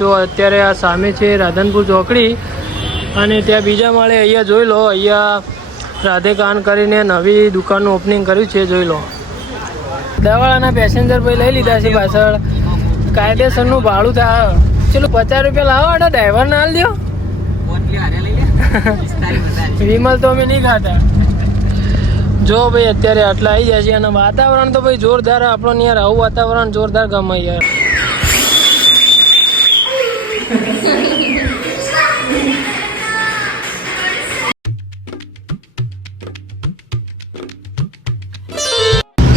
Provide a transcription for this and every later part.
તો અત્યારે આ સામે છે રાધનપુર ચોકડી અને ત્યાં બીજા માળે અહીંયા જોઈ લો, અહીંયા રાધે કાન કરીને નવી દુકાનનું ઓપનિંગ કર્યું છે. જોઈ લો, દવાળાના પેસેન્જર ભાઈ લઈ લીધા છે પાછળ. કાયદેસરનું ભાડું થાય. ચલો 50 રૂપિયા લાવો, આડા ડ્રાઈવર ના હાલ દો. વિમલ તો અમે નહીં ખાતા. જો ભાઈ અત્યારે આટલા આવી જાય છે અને વાતાવરણ તો ભાઈ જોરદાર. આપણને યાર આવું વાતાવરણ જોરદાર ગમે યાર.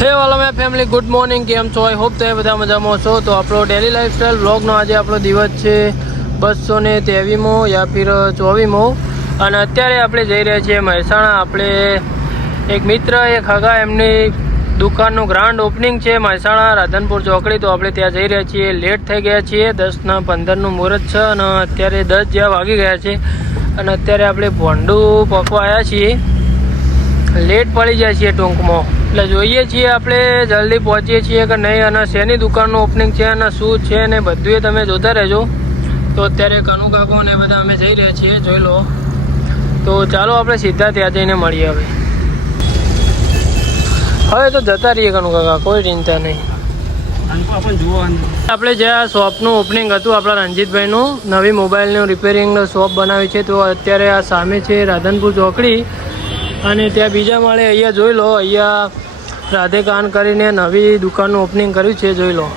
હે વાલો મેં ફેમિલી, ગુડ મોર્નિંગ. કેમ છો? આઈ હોપ તો એ બધા મજામાં છો. તો આપણો ડેલી લાઈફસ્ટાઈલ વ્લોગનો આજે આપણો દિવસ છે 223મો યા ફિર 24મો અને અત્યારે આપણે જઈ રહ્યા છીએ મહેસાણા. આપણે એક મિત્ર, એક હગા, એમની દુકાનનું ગ્રાન્ડ ઓપનિંગ છે મહેસાણા રાધનપુર ચોકડી. તો આપણે ત્યાં જઈ રહ્યા છીએ. લેટ થઈ ગયા છીએ, 10:15નું મુહૂર્ત છે અને અત્યારે 10 જેવા વાગી ગયા છે અને અત્યારે આપણે ભોંડું પકવા આવ્યા છીએ. લેટ પડી જાય છે ટૂંકમાં, એટલે જોઈએ છીએ આપણે જલ્દી પહોંચીએ છીએ કે નહીં અને શેની દુકાનનું ઓપનિંગ છે અને શું છે ને બધું એ તમે જોતા રહેજો. તો અત્યારે કનુ કાકો ને બધા અમે જઈ રહ્યા છીએ, જોઈ લો. તો ચાલો આપણે સીધા ત્યાં જઈને મળીએ. હવે તો જતા રહીએ કનુ કાકા, કોઈ ચિંતા નહીં. આપણે જે આ શોપનું ઓપનિંગ હતું આપણા રણજીતભાઈનું, નવી મોબાઈલનું રિપેરિંગનું શોપ બનાવી છે. તો અત્યારે આ સામે છે રાધનપુર ચોકડી અને ત્યાં બીજા માળે અહીંયા જોઈ લો, અહીંયા રાધે કાન કરીને નવી દુકાનનું ઓપનિંગ કર્યું છે. જોઈ લો.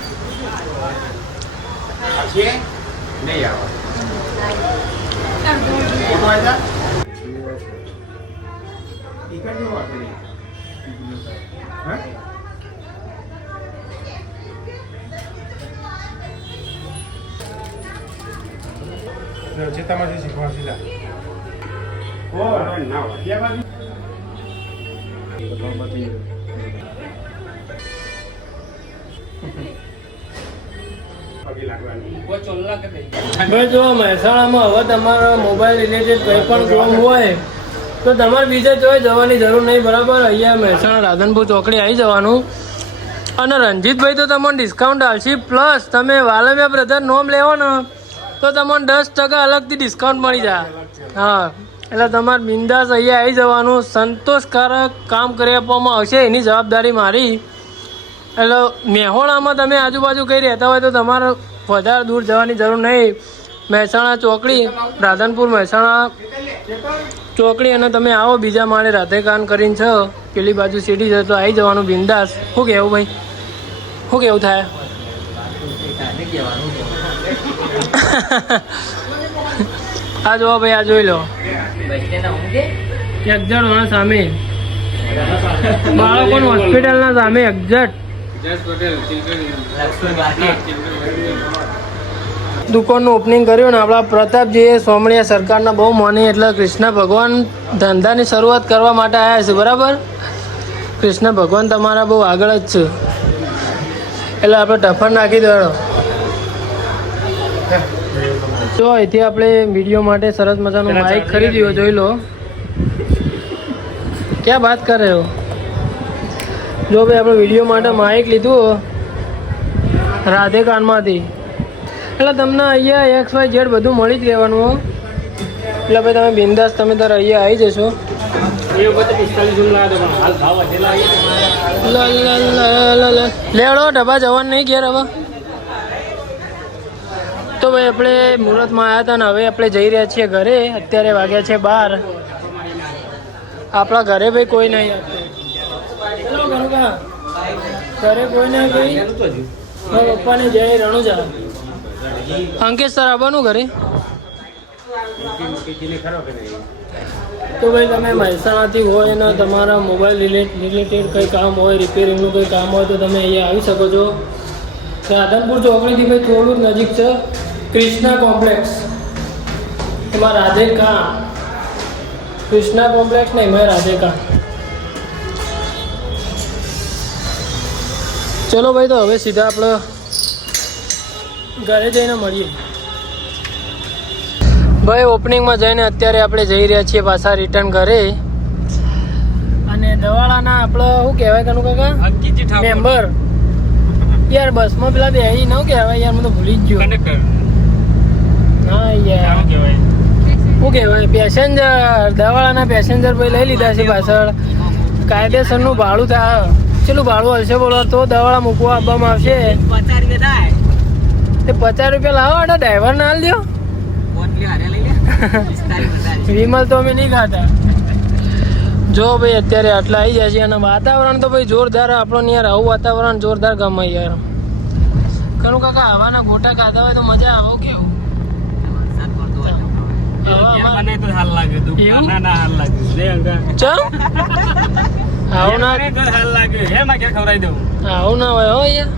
ભાઈ જો મહેસાણામાં હવે તમારા મોબાઈલ રિલેટેડ કંઈ પણ કામ હોય તો તમારે બીજે જોઈ જવાની જરૂર નહીં, બરાબર. અહીંયા મહેસાણા રાધનપુર ચોકડી આવી જવાનું અને રણજીતભાઈ તો તમને ડિસ્કાઉન્ટ આપશે. પ્લસ તમે વાલમિયા બ્રધર નોમ લેવો ને તો તમને 10% અલગથી ડિસ્કાઉન્ટ મળી જાય. હા, એટલે તમારે બિંદાસ અહીંયા આવી જવાનું. સંતોષકારક કામ કરી આપવામાં આવશે, એની જવાબદારી મારી. એટલે મેહોણામાં તમે આજુબાજુ કઈ રહેતા હોય તો તમારે વધારે દૂર જવાની જરૂર નહીં. મહેસાણા ચોકડી, રાધનપુર મહેસાણા ચોકડી અને તમે આવો બીજા માળે રાધે કાન કરીને છો, પેલી બાજુ સીડી છે તો આવી જવાનું બિંદાસ. શું કહેવું ભાઈ, શું કેવું થાય? આ જોવા ભાઈ, આ જોઈ લો, એક્ઝેટ સામે બાળકોની હોસ્પિટલના સામે એક્ઝેટ દુકાનનું ઓપનિંગ કર્યું ને આપણા પ્રતાપજીએ સોમણિયા સરકારના બહુ માની, એટલે કૃષ્ણ ભગવાન ધંધાની શરૂઆત કરવા માટે આવ્યા છે, બરાબર. કૃષ્ણ ભગવાન તમારા બહુ આગળ જ છે, એટલે આપણે ટફર નાખી દેવાનો. જો અહીંથી આપણે વિડીયો માટે સરસ મજાનું માઇક ખરીદ્યું, જોઈ લો. ક્યાં વાત કરે હો? જો ભાઈ આપણે વિડીયો માટે માઇક લીધું રાધે કાનમાંથી, એટલે તમને અહીંયા XYZ બધું મળી જ રહેવાનું હો. એટલે ભાઈ તમે બિંદાસ તમે તારે અહીંયા આવી જશો. લેવડો ડબ્બા જવાનું નહીં ઘેર હવે. તો ભાઈ આપણે મુહૂર્તમાં આવ્યા હતા ને હવે આપણે જઈ રહ્યા છીએ ઘરે. અત્યારે વાગ્યા છે 12. આપણા ઘરે ભાઈ કોઈ નહીં. ઘરે કોઈ નહીં ભાઈ. પપ્પાને જય રણુજા. અંકેશ સર આવવાનું ઘરે. તો ભાઈ તમે મહેસાણાથી હોય ને તમારા મોબાઈલ રિલેટેડ કંઈ કામ હોય, રિપેરિંગનું કંઈ કામ હોય તો તમે અહીંયા આવી શકો છો. રાધનપુર ચોકડીથી ભાઈ થોડું જ નજીક છે કૃષ્ણા કોમ્પ્લેક્સ. એમાં રાધે કાન, કૃષ્ણા કોમ્પ્લેક્સ નહીં, એમાં રાધે કાન. ચલો ભાઈ, તો હવે સીધા આપણે ઘરે જઈને મળીએ. ભાઈ ઓપનિંગમાં જઈને અત્યારે આપણે જઈ રહ્યા છીએ પાછા રિટર્ન ઘરે. અને દવાળાના આપણે શું કહેવાય કનુ કાકા, મેમ્બર યાર બસમાં પેલા બે ન કહેવાય યાર, મને તો ભૂલી જ ગયો. કહેવાય પેસેન્જર દવાવાળાના પેસેન્જર ભાઈ લઈ લીધા છે પાછળ કાયદેસરનું ભાડું થાય ચેલું ભાડું હશે બોલો તો દવાવાળા મૂકવા આપવામાં આવશે તે 50 રૂપિયા લાવો અને ડ્રાઈવર ના હાલ દો વિમલ તો અમે નહીં ખાતા જો ભાઈ અત્યારે આટલા આવી જાય છે અને વાતાવરણ તો ભાઈ જોરદાર આપણને યાર આવું વાતાવરણ જોરદાર ગમે યાર કરું કાકા હવાના ગોટા ખાતા હોય તો મજા આવે કેવું આવું ના હોય હો યાર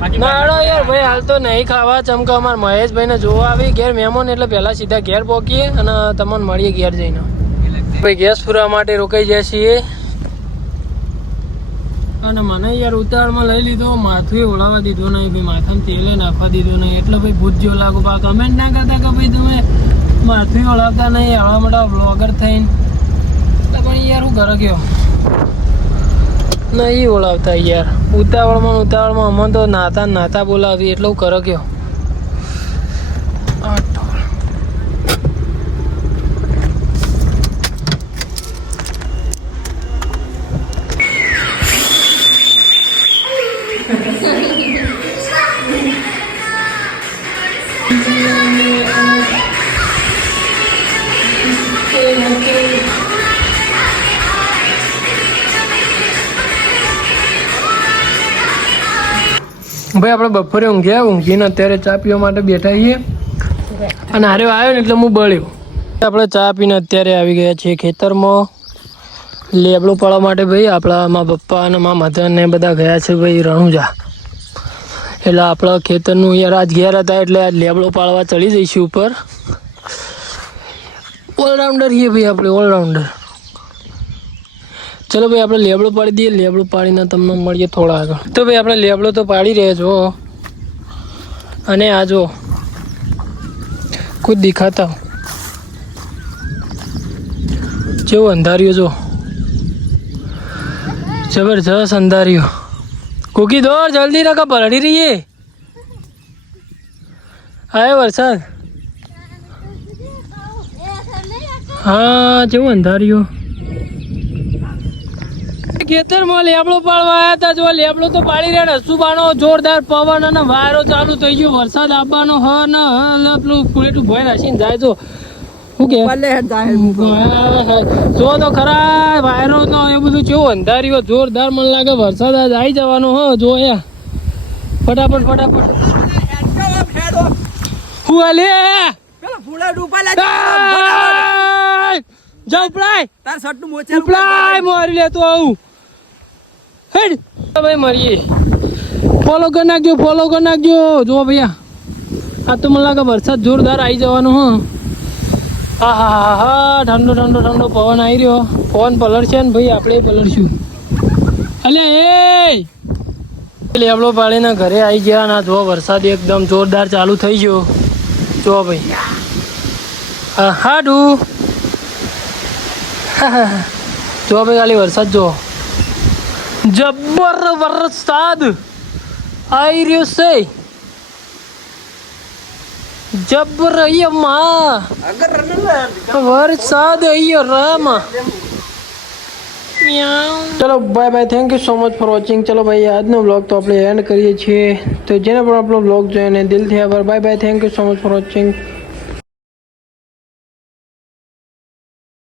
ભાઈ હાલ તો નહીં ખાવા ચમકા અમાર મહેશભાઈ ને જોવા આવી ઘેર મહેમાન એટલે પેલા સીધા ઘેર પહોંચીએ અને તમને મળીએ ઘેર જઈને ભાઈ ગેસ પૂરવા માટે રોકાઈ જાય છીએ અને મને યાર ઉતાવળમાં લઈ લીધો માથું ઓળાવવા દીધું નહીં ભાઈ માથામાં તેલે નાખવા દીધું નહીં એટલે ભાઈ ભૂત જેવો લાગુ બા કમેન્ટ ના કરતા કે ભાઈ તમે માથું ઓળાવતા નહીં આવડા મોટા બ્લોગર થઈને એટલે પણ યાર હું ઘરે ગયો નહીં ઓળાવતા યાર ઉતાવળમાં અમને તો નાતા બોલાવી એટલે હું ઘરે ગયો ભાઈ આપણે બપોરે ઊંઘીને અત્યારે ચા પીવા માટે બેઠા છીએ અને હારે આવ્યો ને એટલે હું બળ્યો આપણે ચા પીને અત્યારે આવી ગયા છીએ ખેતરમાં લેબડું પાડવા માટે ભાઈ આપણા મા પપ્પા અને મા મધર ને બધા ગયા છે ભાઈ રણુજા એટલે આપણા ખેતરનું યાર આજ ઘેર હતા એટલે આજ લેબડો પાડવા ચડી જઈશું ઉપર ઓલરાઉન્ડર છીએ ભાઈ આપણે ઓલરાઉન્ડર ચલો ભાઈ આપણે લેબડો પાડી દઈએ લેબડો પાડીને તમને મળીએ થોડા આગળ તો ભાઈ આપણે લેબડો તો પાડી રહ્યા છો અને આ જો ખુદ દિખાતા જેવું અંધાર્યું જો જબરજસ્ત અંધાર્યું કુકી દોર જલ્દી રખા પલળી રહીએ આવ્યો વરસાદ હા જેવું અંધાર્યું ખેતરમાં લેબડો પાડવા આવ્યા હતા જો લેબડો તો પાડી રહ્યા હસુબાનો જોરદાર પવન અને વાયરો ચાલુ થઈ ગયો વરસાદ આવવાનો હ ને પેલું કુલેટું ભોય રાખીને જાય તો શું કે જો તો ખરા વાયરો નો એ બધું કેવું અંધાર્યો જોરદાર મને લાગે વરસાદ આજ આવી જવાનો હ જો ફટાફટ હું આલે જાવ ઉપલાય તાર સટનું મોચે ઉપલાય મારી લે તો આવું હેડ ભાઈ મરીએ ફોલો કરી નાખજો જો ભૈયા આ તો મને લાગે વરસાદ જોરદાર આવી જવાનો હ હા ઠંડો પવન આવી રહ્યો પવન પલળશે ને ભાઈ આપણે પલળશું અલ્યા એ લેબડો પાડીને ઘરે આવી ગયા ના જો વરસાદ એકદમ જોરદાર ચાલુ થઈ ગયો જો ભાઈ હાડું જો ભાઈ ખાલી વરસાદ જો જબર વરસાદ આવી રહ્યો છે જબર વરસાદ આવ્યો રામા ચલો bye bye thank you so much for watching ચલો ભાઈ આજનો બ્લોગ તો આપણે એન્ડ કરીએ છીએ તો જેને પણ આપણો બ્લોગ જોઈને દિલથી આભાર bye bye thank you so much for watching